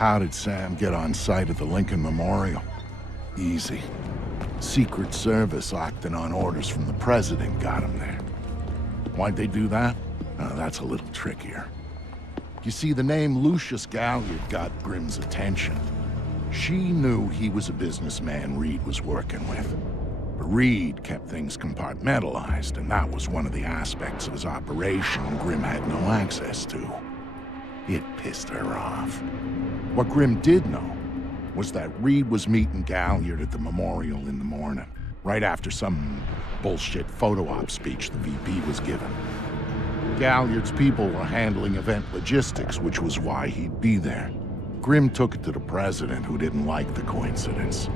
How did Sam get on site at the Lincoln Memorial? Easy. Secret Service acting on orders from the President got him there. Why'd they do that? That's a little trickier. You see, the name Lucius Galliard got Grimm's attention. She knew he was a businessman Reed was working with. But Reed kept things compartmentalized, and that was one of the aspects of his operation Grimm had no access to. It pissed her off. What Grimm did know was that Reed was meeting Galliard at the memorial in the morning, right after some bullshit photo op speech the VP was giving. Galliard's people were handling event logistics, which was why he'd be there. Grimm took it to the President, who didn't like the coincidence.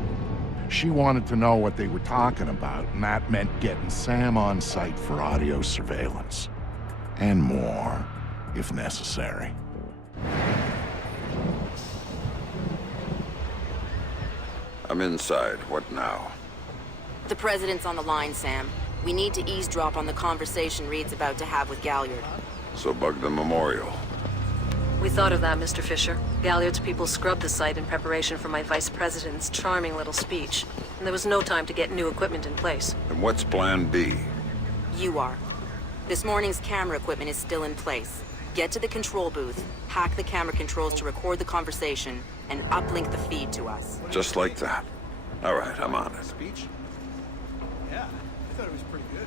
She wanted to know what they were talking about, and that meant getting Sam on site for audio surveillance. And more, if necessary. I'm inside. What now? The President's on the line, Sam. We need to eavesdrop on the conversation Reed's about to have with Galliard. So bug the memorial. We thought of that, Mr. Fisher. Galliard's people scrubbed the site in preparation for my Vice President's charming little speech. And there was no time to get new equipment in place. And what's plan B? You are. This morning's camera equipment is still in place. Get to the control booth, hack the camera controls to record the conversation, and uplink the feed to us. Just like that. All right, I'm on it. Speech? Yeah, I thought it was pretty good.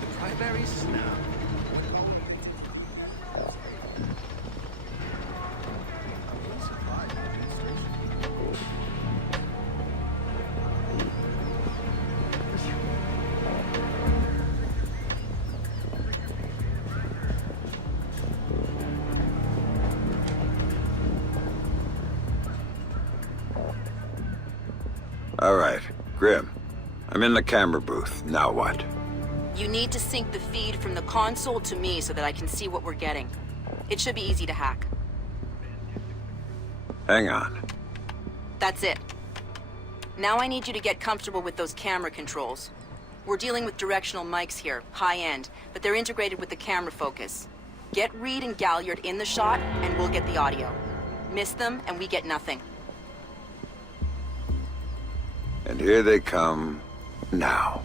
The primaries? No. All right, Grimm. I'm in the camera booth. Now what? You need to sync the feed from the console to me so that I can see what we're getting. It should be easy to hack. Hang on. That's it. Now I need you to get comfortable with those camera controls. We're dealing with directional mics here, high-end, but they're integrated with the camera focus. Get Reed and Galliard in the shot, and we'll get the audio. Miss them, and we get nothing. And here they come now.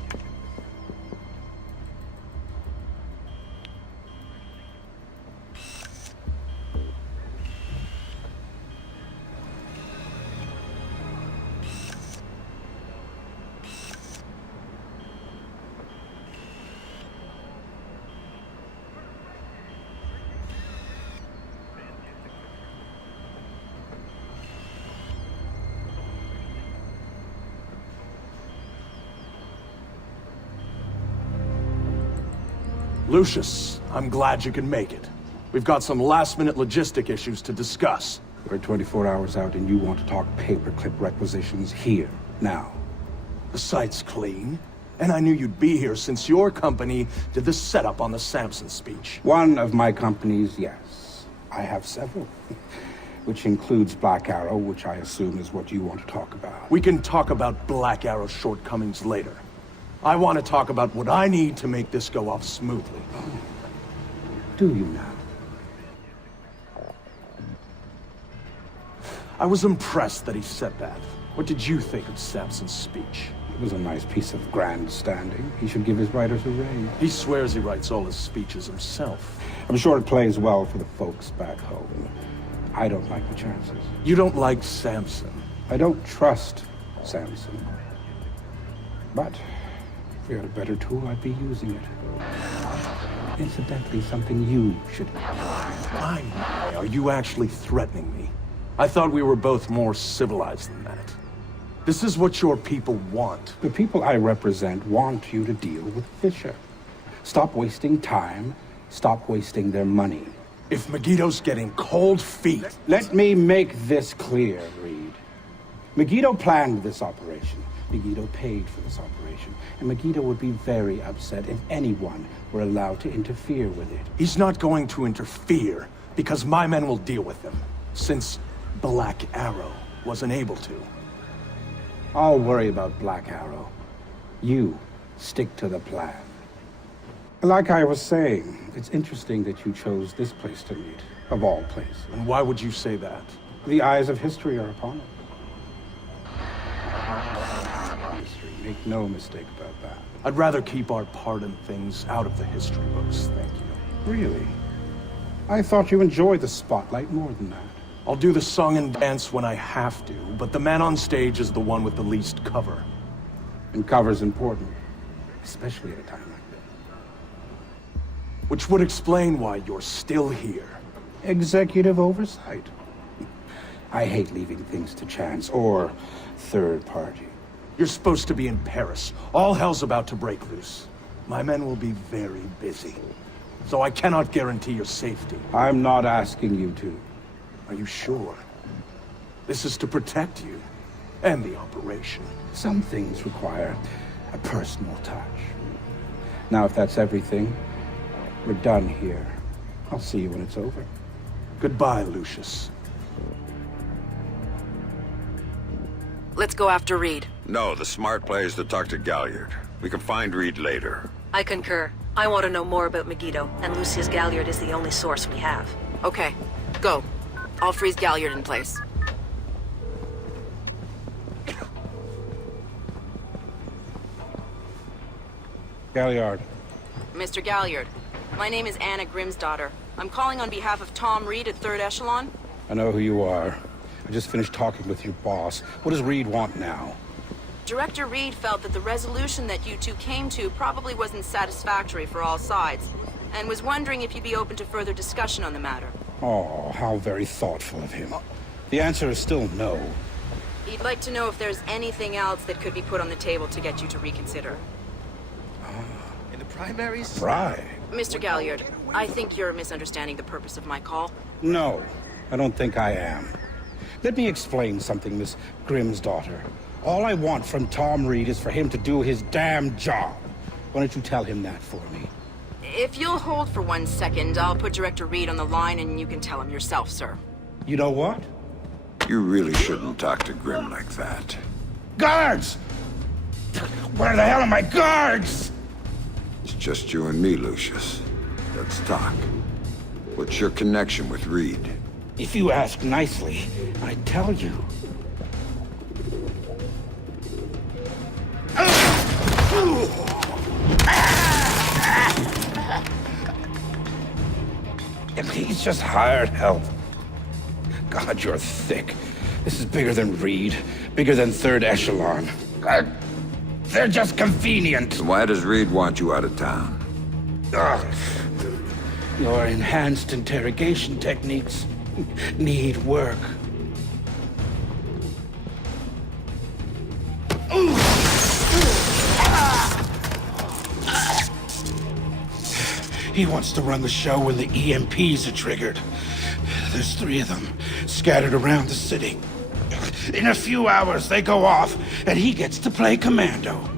Lucius, I'm glad you can make it. We've got some last-minute logistic issues to discuss. We're 24 hours out and you want to talk paperclip requisitions here, now. The site's clean, and I knew you'd be here since your company did the setup on the Samson speech. One of my companies, yes. I have several. Which includes Black Arrow, which I assume is what you want to talk about. We can talk about Black Arrow's shortcomings later. I want to talk about what I need to make this go off smoothly. Do you now? I was impressed that he said that. What did you think of Samson's speech? It was a nice piece of grandstanding. He should give his writers a raise. He swears he writes all his speeches himself. I'm sure it plays well for the folks back home. I don't like the chances. You don't like Samson? I don't trust Samson. But if we had a better tool, I'd be using it. Incidentally, something you should know. Are you actually threatening me? I thought we were both more civilized than that. This is what your people want. The people I represent want you to deal with Fisher. Stop wasting time. Stop wasting their money. If Megiddo's getting cold feet... Let me make this clear, Reed. Megiddo planned this operation. Megiddo paid for this operation. And Megiddo would be very upset if anyone were allowed to interfere with it. He's not going to interfere, because my men will deal with him. Since Black Arrow wasn't able to. I'll worry about Black Arrow. You stick to the plan. Like I was saying, it's interesting that you chose this place to meet, of all places. And why would you say that? The eyes of history are upon it. History, make no mistake about that. I'd rather keep our part in things out of the history books, thank you. Really? I thought you enjoyed the spotlight more than that. I'll do the song and dance when I have to, but the man on stage is the one with the least cover. And cover's important, especially at a time like this. Which would explain why you're still here. Executive oversight. I hate leaving things to chance or third party. You're supposed to be in Paris. All hell's about to break loose. My men will be very busy, so I cannot guarantee your safety. I'm not asking you to. Are you sure? This is to protect you and the operation. Some things require a personal touch. Now, if that's everything, we're done here. I'll see you when it's over. Goodbye, Lucius. Let's go after Reed. No, the smart play is to talk to Galliard. We can find Reed later. I concur. I want to know more about Megiddo, and Lucius Galliard is the only source we have. Okay, go. I'll freeze Galliard in place. Galliard. Mr. Galliard, my name is Anna Grimsdottir. I'm calling on behalf of Tom Reed at 3rd Echelon. I know who you are. I just finished talking with your boss. What does Reed want now? Director Reed felt that the resolution that you two came to probably wasn't satisfactory for all sides, and was wondering if you'd be open to further discussion on the matter. Oh, how very thoughtful of him. The answer is still no. He'd like to know if there's anything else that could be put on the table to get you to reconsider. In the primaries? Right. Mr. Galliard, I think you're misunderstanding the purpose of my call. No, I don't think I am. Let me explain something, Miss Grimsdottir. All I want from Tom Reed is for him to do his damn job. Why don't you tell him that for me? If you'll hold for 1 second, I'll put Director Reed on the line and you can tell him yourself, sir. You know what? You really shouldn't talk to Grim like that. Guards! Where the hell are my guards? It's just you and me, Lucius. Let's talk. What's your connection with Reed? If you ask nicely, I'd tell you. He's just hired help. God, you're thick. This is bigger than Reed, bigger than 3rd Echelon. They're just convenient. Why does Reed want you out of town? Your enhanced interrogation techniques need work. He wants to run the show when the EMPs are triggered. There's 3 of them, scattered around the city. In a few hours, they go off, and he gets to play commando.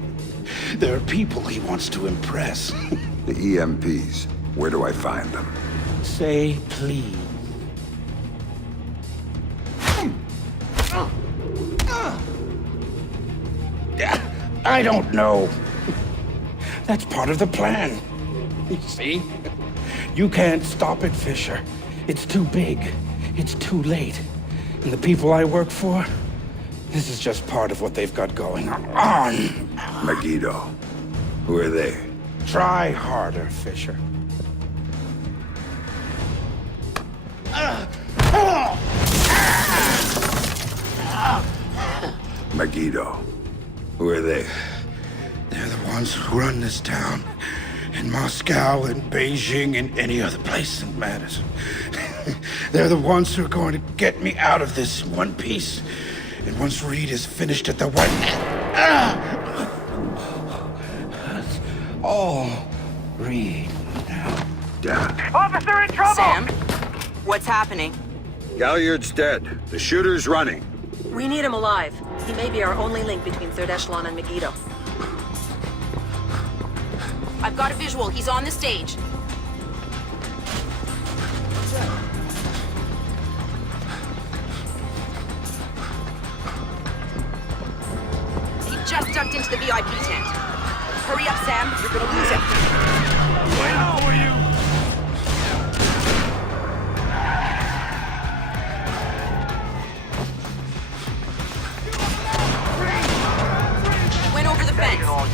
There are people he wants to impress. The EMPs. Where do I find them? Say please. I don't know. That's part of the plan. You see? You can't stop it, Fisher. It's too big. It's too late. And the people I work for, this is just part of what they've got going on. Megiddo. Who are they? Try harder, Fisher. Megiddo. Who are they? They're the ones who run this town. In Moscow and Beijing and any other place that matters. They're the ones who are going to get me out of this in one piece. And once Reed is finished at the White... That's all Reed now. Damn. Officer in trouble! Sam, what's happening? Galliard's dead. The shooter's running. We need him alive. He may be our only link between 3rd Echelon and Megiddo. I've got a visual. He's on the stage. He just ducked into the VIP tent. Hurry up, Sam. You're gonna lose him.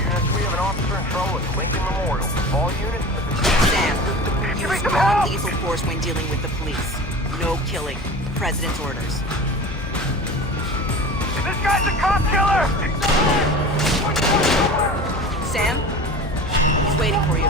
units, we have an officer in trouble at the Lincoln Memorial. All units... Sam, use non-lethal force when dealing with the police. No killing. President's orders. This guy's a cop killer! Sam? He's waiting for you.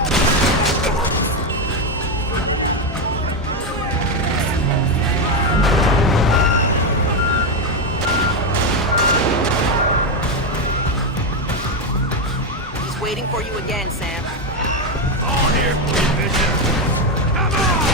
He's waiting for you again, Sam. All here for you, Bishop. Come on!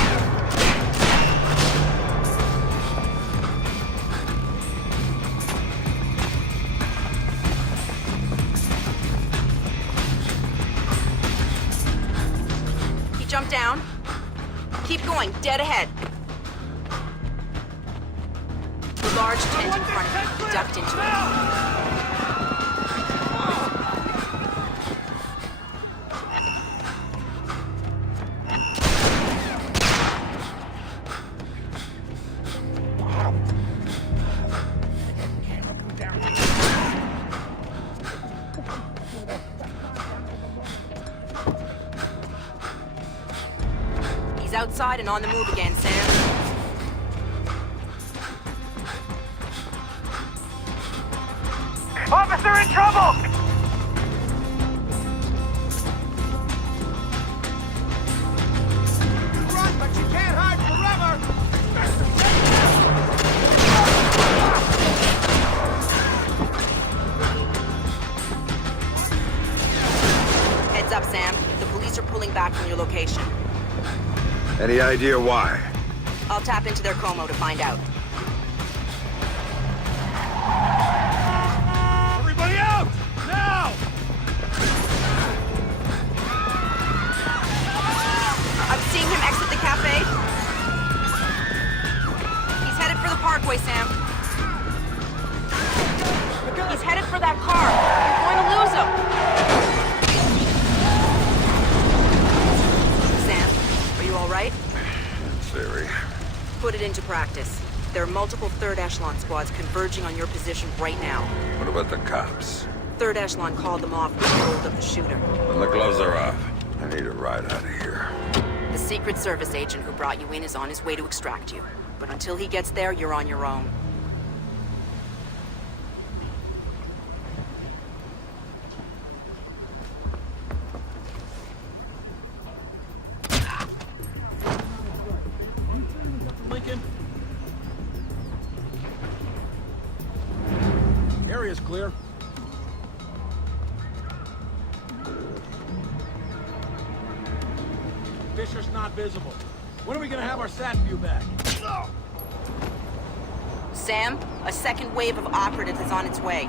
Jump down. Keep going, dead ahead. The large tent in front of you. Ducked into it. Outside and on the move again, Sam. Officer in trouble! Run, but you can't hide forever! Heads up, Sam. The police are pulling back from your location. Any idea why? I'll tap into their Como to find out. Everybody out! Now! I'm seeing him exit the cafe. He's headed for the parkway, Sam. He's headed for that car. We're going to lose him. Sam, are you all right? In theory. Put it into practice. There are multiple third echelon squads converging on your position right now. What about the cops? Third echelon called them off with the hold of the shooter. When the gloves are off, I need a ride out of here. The Secret Service agent who brought you in is on his way to extract you. But until he gets there, you're on your own. Lincoln. Area's clear. Fisher's not visible. When are we gonna have our sat view back? Sam, a second wave of operatives is on its way.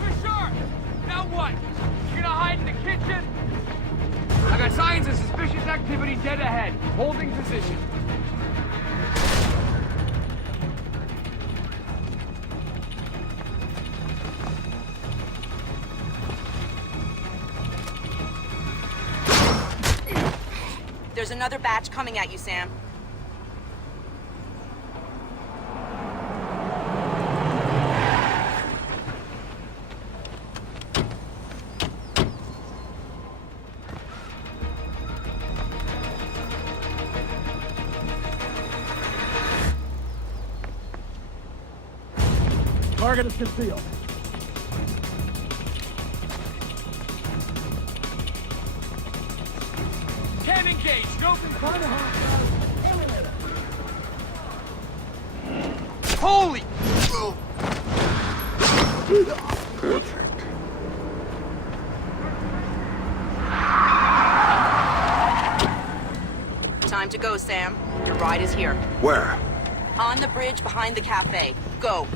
Fisher! Now what? You gonna hide in the kitchen? I got signs of suspicious activity dead ahead. Holding position. There's another batch coming at you, Sam. Target is concealed. Can't engage. Go from Holy! Perfect. Time to go, Sam. Your ride is here. Where? On the bridge behind the cafe. Go.